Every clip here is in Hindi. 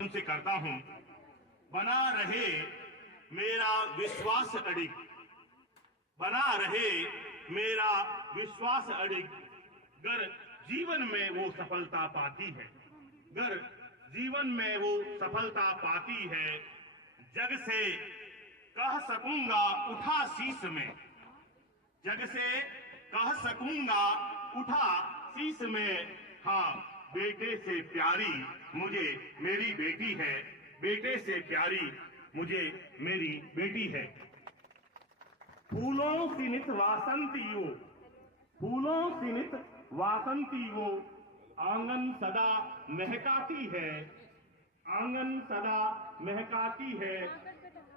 उनसे करता हूं, बना रहे मेरा विश्वास अडिग, बना रहे मेरा विश्वास अडिग। गर जीवन में वो सफलता पाती है, गर जीवन में वो सफलता पाती है, जग से कह सकूंगा उठा शीश में, जग से कह सकूंगा उठा शीश में। हाँ, बेटे से प्यारी मुझे मेरी बेटी है, बेटे से प्यारी मुझे मेरी बेटी है। फूलों सी नित वासंती वो, फूलों सी नित वासंती वो, आंगन सदा महकाती है, आंगन सदा महकाती है।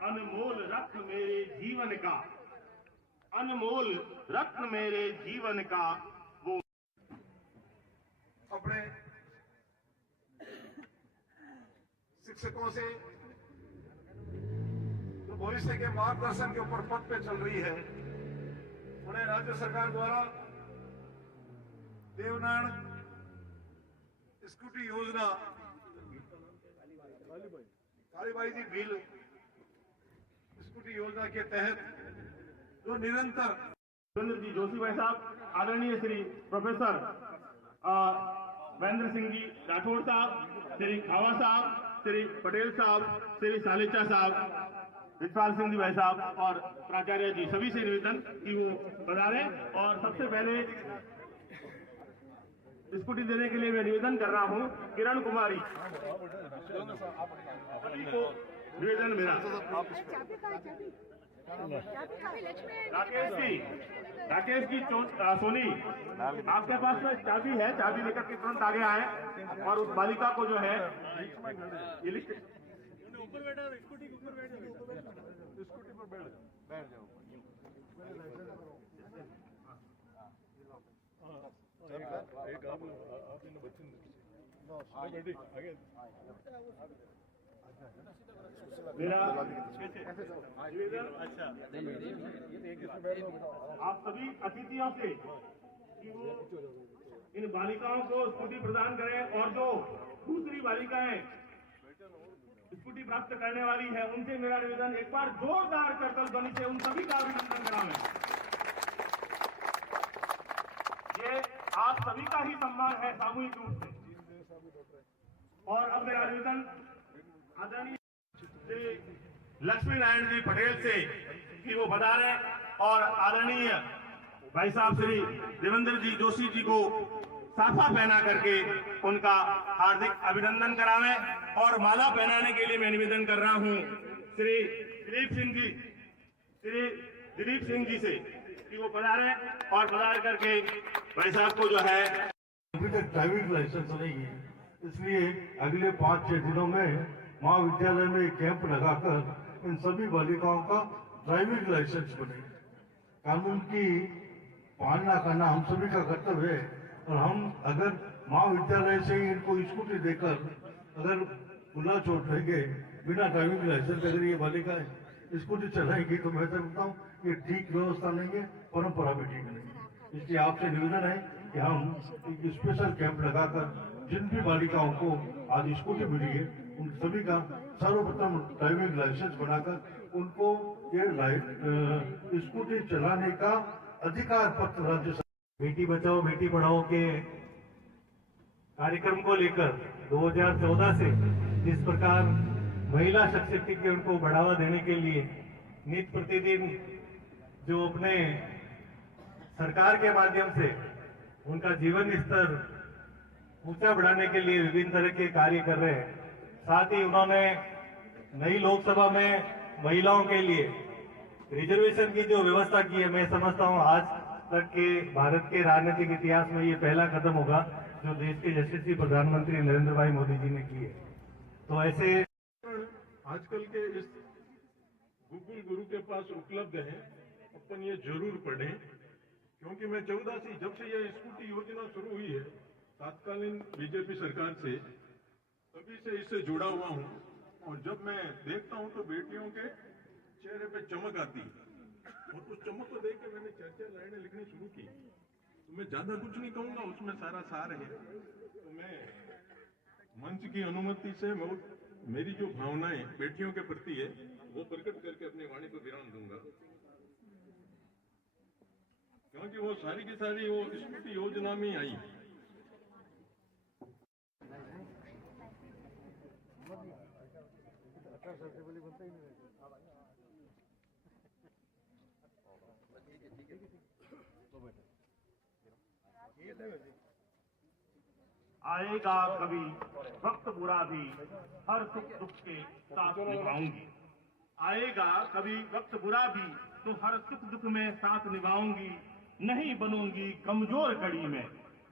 अनमोल रत्न मेरे जीवन का, अनमोल रत्न मेरे जीवन का वो। अपने शिक्षकों से जो भविष्य के मार्गदर्शन के ऊपर पथ पे चल रही है, उन्हें राज्य सरकार द्वारा देवनारायण स्कूटी योजना, कालीबाई जी भील स्कूटी योजना के तहत जो निरंतर देवेंद्र जी जोशी भाई साहब, आदरणीय श्री प्रोफेसर महेंद्र सिंह जी राठौड़ साहब, श्री खावा साहब, श्री पटेल साहब, श्री सालेचा साहब, विजपाल सिंह जी भाई साहब और प्राचार्य जी, सभी से निवेदन कि वो पधारे। और सबसे पहले स्कूटी देने के लिए मैं निवेदन कर रहा हूं किरण कुमारी, सभी को निवेदन मेरा। राकेश जी सोनी, आपके पास में चाबी है, चाबी लेकर के तुरंत आगे आए और उस बालिका को जो है ये लिस्ट ऊपर बैठा, स्कूटी के ऊपर बैठ जाओ, स्कूटी पर बैठ जाओ। एक आप बच्चे आगे मेरा निवेदन, अच्छा आप सभी अतिथियों से कि वो इन बालिकाओं को स्कूटी प्रदान करें और जो दूसरी बालिकाएं स्कूटी प्राप्त करने वाली है उनसे मेरा निवेदन, एक बार जोरदार करतल ध्वनि से उन सभी का अभिनंदन करावें। ये आप सभी का ही सम्मान है सामूहिक रूप से। और अब मेरा निवेदन आदरणीय श्री लक्ष्मी नारायण जी पटेल से कि वो पधारे और आदरणीय भाई साहब श्री देवेंद्र जी जोशी जी को साफा पहना करके उनका हार्दिक अभिनंदन करावें। और माला पहनाने के लिए मैं निवेदन कर रहा हूं श्री दिलीप सिंह जी से कि वो पधारे और पधार करके भाई साहब को जो है अभी तक ड्राइविंग लाइसेंस नहीं है, इसलिए अगले 5-6 दिनों में महाविद्यालय में एक कैंप लगाकर इन सभी बालिकाओं का ड्राइविंग लाइसेंस बने। कानून की पालना करना हम सभी का कर्तव्य है और हम अगर महाविद्यालय से ही इनको स्कूटी देकर अगर खुला छोड़ देंगे बिना ड्राइविंग लाइसेंस, अगर ये बालिकाएं स्कूटी चलाएंगी तो मैं समझता हूँ ये ठीक व्यवस्था नहीं है, परंपरा भी ठीक नहीं है। इसलिए आपसे निवेदन है कि हम एक स्पेशल कैंप लगाकर जिन भी बालिकाओं को आज स्कूटी मिली है उन सभी का सर्वप्रथम ड्राइविंग लाइसेंस बनाकर उनको ये स्कूटी चलाने का अधिकार पत्र राज्य सरकार। बेटी बचाओ बेटी पढ़ाओ के कार्यक्रम को लेकर 2014 से जिस प्रकार महिला सशक्तिकरण को बढ़ावा देने के लिए नित्य प्रतिदिन जो अपने सरकार के माध्यम से उनका जीवन स्तर ऊंचा बढ़ाने के लिए विभिन्न तरह के कार्य कर रहे हैं, साथ ही उन्होंने नई लोकसभा में महिलाओं के लिए रिजर्वेशन की जो व्यवस्था की है, मैं समझता हूं आज तक के भारत के राजनीतिक इतिहास में ये पहला कदम होगा जो देश के यशस्वी प्रधानमंत्री नरेंद्र भाई मोदी जी ने की है। तो ऐसे आजकल के इस गूगल गुरु के पास उपलब्ध है, अपन ये जरूर पढ़ें, क्योंकि मैं 14 से जब से ये स्कूटी योजना शुरू हुई है तात्कालीन बीजेपी सरकार से, तभी से इससे जुड़ा हुआ हूं। और जब मैं देखता हूं तो बेटियों के चेहरे पे चमक आती है और उस चमक को देख के मैंने 4 लाइनें लिखनी शुरू की। तो मैं ज्यादा कुछ नहीं कहूंगा, उसमें सारा सार है। तो मैं मंच की अनुमति से मैं मेरी जो भावनाएं बेटियों के प्रति है वो प्रकट करके अपनी वाणी को विराम दूंगा, क्योंकि वो सारी की सारी वो स्कूटी योजना में आई। आएगा कभी वक्त बुरा भी, हर सुख दुख के साथ निभाऊंगी। आएगा कभी वक्त बुरा भी, तो हर सुख दुख में साथ निभाऊंगी। नहीं बनूंगी कमजोर कड़ी में,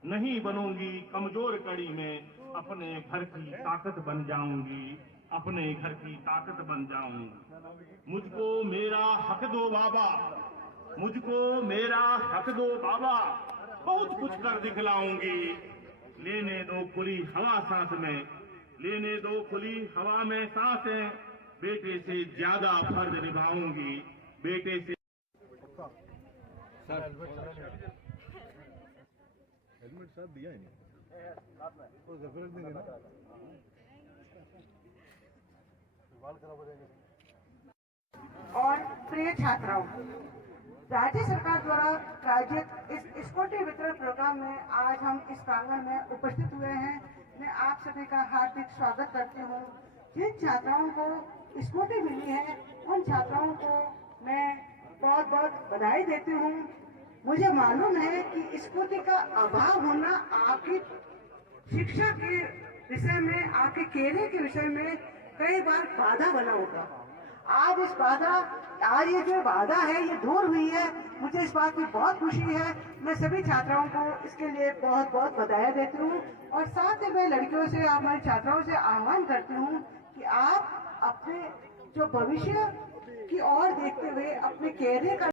नहीं बनूंगी कमजोर कड़ी में, अपने घर की ताकत बन जाऊंगी, अपने घर की ताकत बन जाऊंगी। मुझको मेरा हक दो बाबा, मुझको मेरा हक दो बाबा, बहुत कुछ कर दिखलाऊंगी। लेने दो खुली हवा सांस में, लेने दो खुली हवा में सांसें, बेटे से ज्यादा फर्ज निभाऊंगी, बेटे से। हेलमेट साथ दिया है और प्रिय छात्राओं, राज्य सरकार द्वारा प्रायोजित इस स्कूटी वितरण प्रोग्राम में आज हम इस प्रांगण में उपस्थित हुए हैं। मैं आप सभी का हार्दिक स्वागत करती हूँ। जिन छात्राओं को स्कूटी मिली है उन छात्राओं को मैं बहुत बहुत बधाई देती हूँ। मुझे मालूम है कि स्कूटी का अभाव होना आपकी शिक्षा के विषय में, आपके कैरियर के विषय में कई बार बाधा बना होगा। आज ये जो बाधा है ये दूर हुई है। मुझे इस बात की बहुत खुशी है। मैं सभी छात्राओं को इसके लिए बहुत बहुत बधाई देती हूँ और साथ ही मैं लड़कियों से, हमारी छात्राओं से आह्वान करती हूँ कि आप अपने जो भविष्य की ओर देखते हुए अपने कैरियर का